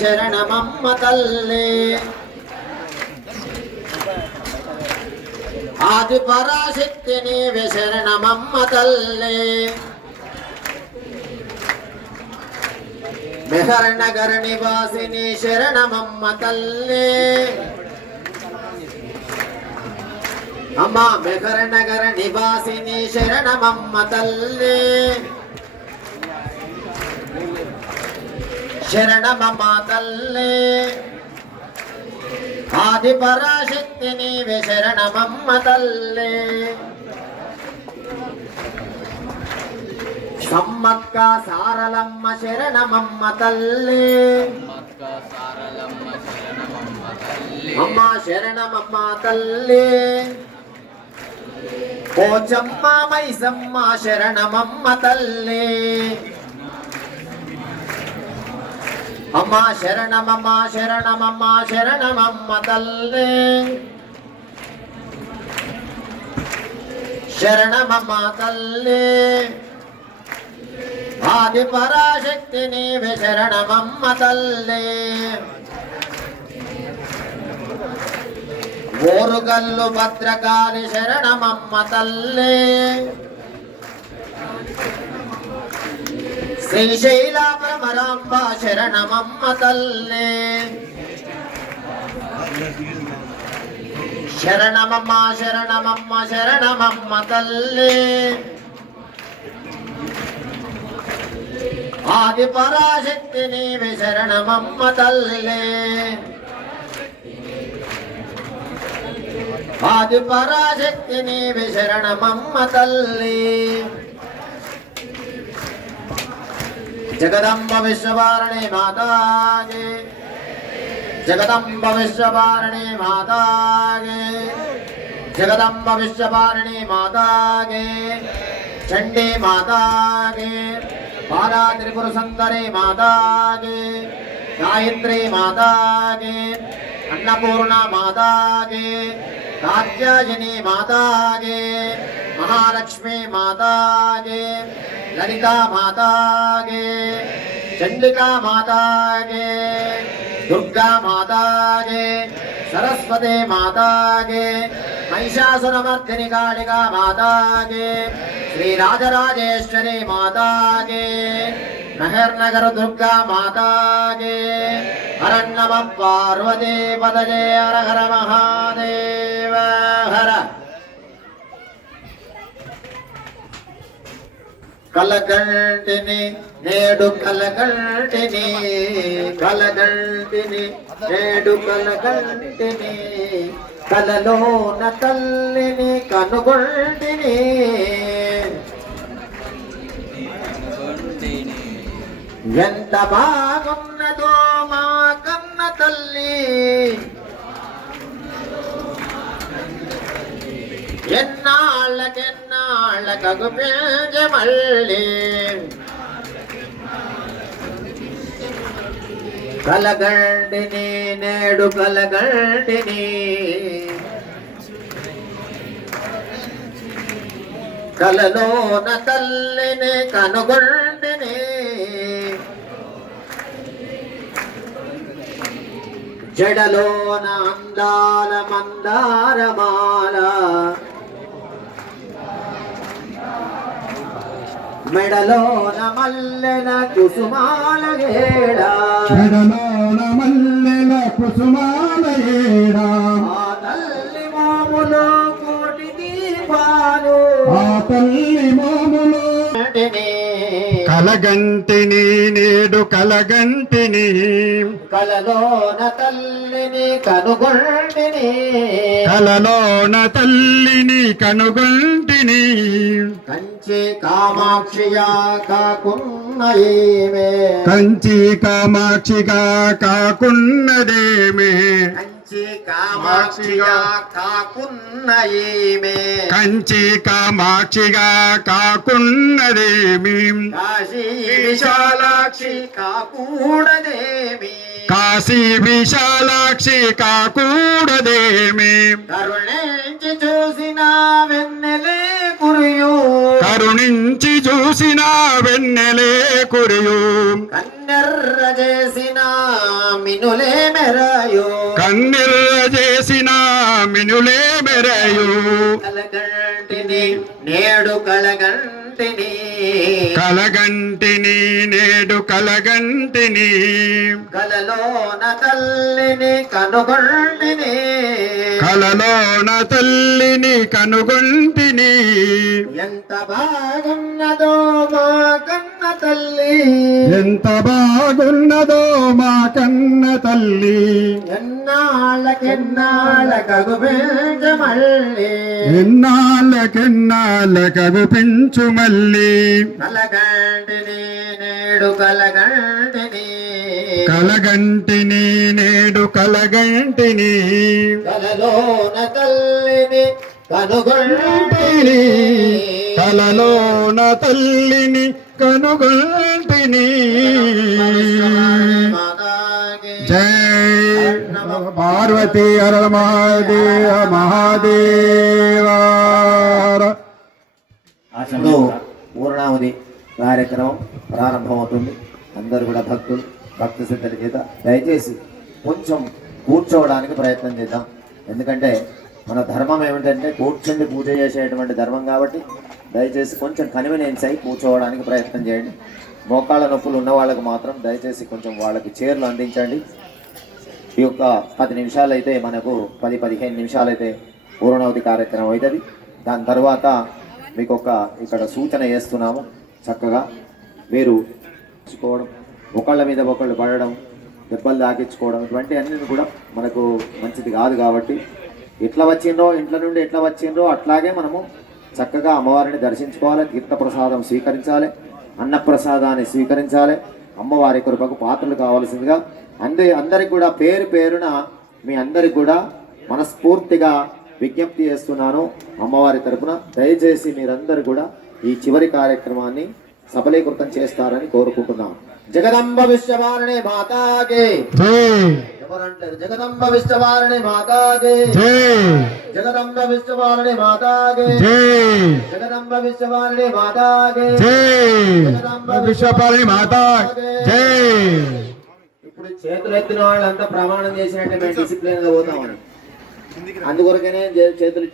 శరణమమ్మ తల్లే ఆది పరాశక్తి నీవే శరణమమ్మ తల్లి మెహర్ నగర నివాసిని శరణమమ్మ తల్లే అమ్మా మెహర్ నగర నివాసిని శరణమమ్మ తల్లే శరణమమ్మ తల్లి ఆది పరాశక్తి నీవే శరణమమ్మ తల్లి సమ్మక్క సారలమ్మ శరణమమ్మ తల్లి అమ్మ శరణమమ్మ తల్లి పోచమ్మ మైసమ్మ శరణమమ్మ తల్లి అమ్మా శరణమమ్మా శరణమమ్మా శరణమమ్మ తల్లే. శరణమమ్మ తల్లే. ఆది పరాశక్తి నీవే శరణమమ్మ తల్లే. ఓరుగల్లు భద్రకాలి శరణమమ్మ తల్లే. శ్రీశైల భ్రమరాంబ శరణమమ్మ తల్లే శరణమమ్మ శరణమమ్మ శరణమమ్మ తల్లే ఆది పరాశక్తి నీవి శరణమమ్మ తల్లే ఆది పరాశక్తి నీవి శరణమమ్మ తల్లే జగదంబ విశ్వవారణి మాతాగే జగదంబ విశ్వవారణి మాతాగే జగదంబ విశ్వవారణి మాతాగే చండీ మాతాగే బాలా త్రిపుర సుందరి మాతాగే గాయత్రి మాతాగే అన్నపూర్ణ మాతాగే కాత్యాయని మాతాగే మహాలక్ష్మి మాతాగే లలితా మాతాగే చండికా మాతాగే దుర్గా మాతాగే సరస్వతి మాతాగే మహిషాసురమర్దిని కాళికా మాతాగే శ్రీ రాజరాజేశ్వరి మాతాగే నగర్నగర దుర్గా మాతాగే హరన్నమ పార్వతీ పదజే హర హర మహాదేవ హర కలగంటిని నేడు కలగంటిని కలగంటిని నేడు కలగంటిని కలలోన తల్లిని కనుగొంటిని. ఎంత బాగున్నదో మా కన్న తల్లి ఎన్నాళ్ళకెన్నాళ్ళకగు పిల్జ మళ్ళీ కలగండిని నేడు కలగండిని కలలోన తల్లిని కనుగొండిని జడలోన అందాల మందారమా మెడలోన మల్లెల కుసుమాల ఏడా? ఆ తల్లి మాములో కోటి దీపాలు. ఆ తల్లి మోములు కలగంటిని నేడు కలగంటిని. కలలోన తల్లిని కనుగొంటిని. కలలోన తల్లిని కనుగొంటిని. కంచి కామాక్షియా కాకున్న ఏమే కంచి కామాక్షిగా కాకున్నదేమే. కంచి కామాక్షిగా కాకున్న ఏమే కంచి కామాక్షిగా కాకున్నదేమి? కాశీ విశాలాక్షి కాకూడదేమి? కాశీ విశాలాక్షి కాకూడదేమి? కరుణించి చూసిన వెన్నెలే కురియు. కరుణించి చూసిన వెన్నెలే కురియు. కన్నెర్ర చేసిన మినులే మెరయో. కన్నెర్ర చేసిన మినులే మెరయు. కలగంటిని నేడు కలగంటిని. కలగంటిని నేడు కలగంటిని. కలలోన తల్లిని కనుగొంటిని. కలలోన తల్లిని కనుగొంటిని. ఎంత బాగున్నదో మా కన్న తల్లి ఎంత బాగున్నదో మా కన్న తల్లి ఎన్నాళ్ళకెన్నాళ్ళ కగుబేజ మళ్ళీ ఎన్నాళ్ళకెన్నాళ్ళ కవిపించు మళ్ళీ కలగంటిని నేడు కలగంటిని. కలగంటిని నేడు కలగంటిని. కలలోన తల్లిని కనుగొంటిని. కలలోన తల్లిని కనుగొంటిని. జై పార్వతీ హర మహాదేవ మహాదేవ ఇప్పుడు పూర్ణావధి కార్యక్రమం ప్రారంభమవుతుంది. అందరూ కూడా భక్తులు భక్తి సిద్ధుల చేత దయచేసి కొంచెం కూర్చోవడానికి ప్రయత్నం చేద్దాం. ఎందుకంటే మన ధర్మం ఏమిటంటే కూర్చుండి పూజ చేసేటువంటి ధర్మం కాబట్టి దయచేసి కొంచెం కన్వీనియన్స్ అయి కూర్చోవడానికి ప్రయత్నం చేయండి. మోకాళ్ళ నొప్పులు ఉన్న వాళ్ళకు మాత్రం దయచేసి కొంచెం వాళ్ళకి చీరలు అందించండి. ఈ యొక్క పది నిమిషాలు అయితే మనకు పది పదిహేను నిమిషాలు అయితే పూర్ణావతి కార్యక్రమం అవుతుంది. దాని తర్వాత మీకు ఒక ఇక్కడ సూచన చేస్తున్నాము చక్కగా. మీరు చూసుకోవడం ఒకళ్ళ మీద ఒకళ్ళు పడడం దెబ్బలు తాకించుకోవడం ఇటువంటివన్నీ కూడా మనకు మంచిది కాదు కాబట్టి ఎట్లా వచ్చిండ్రో ఇంట్లో నుండి ఎట్లా వచ్చిండ్రో అట్లాగే మనము చక్కగా అమ్మవారిని దర్శించుకోవాలి తీర్థప్రసాదం స్వీకరించాలి అన్నప్రసాదాన్ని స్వీకరించాలి. అమ్మవారి కృపకు పాత్రలు కావాల్సిందిగా అందే అందరికి కూడా పేరు పేరున మీ అందరికి కూడా మనస్ఫూర్తిగా విజ్ఞప్తి చేస్తున్నాను. అమ్మవారి తరపున దయచేసి మీరందరూ కూడా ఈ చివరి కార్యక్రమాన్ని సఫలీకృతం చేస్తారని కోరుకుంటున్నాం. జగదంబ విశ్వవారిణి మాతాకి. జై. ఎవరంటారు జగదంబ విశ్వవారిణి మాతాకి. జై. జగదంబ విశ్వవారిణి మాతాకి. జై. జగదంబ విశ్వవారిణి మాతాకి. జై. విశ్వపాలి మాత ఇప్పుడు చేతులు ఎత్తిన వాళ్ళంతా ప్రమాణం చేసినట్టే మేము డిసిప్లిన్గా పోతామని. అందుకొరకనే చేతులు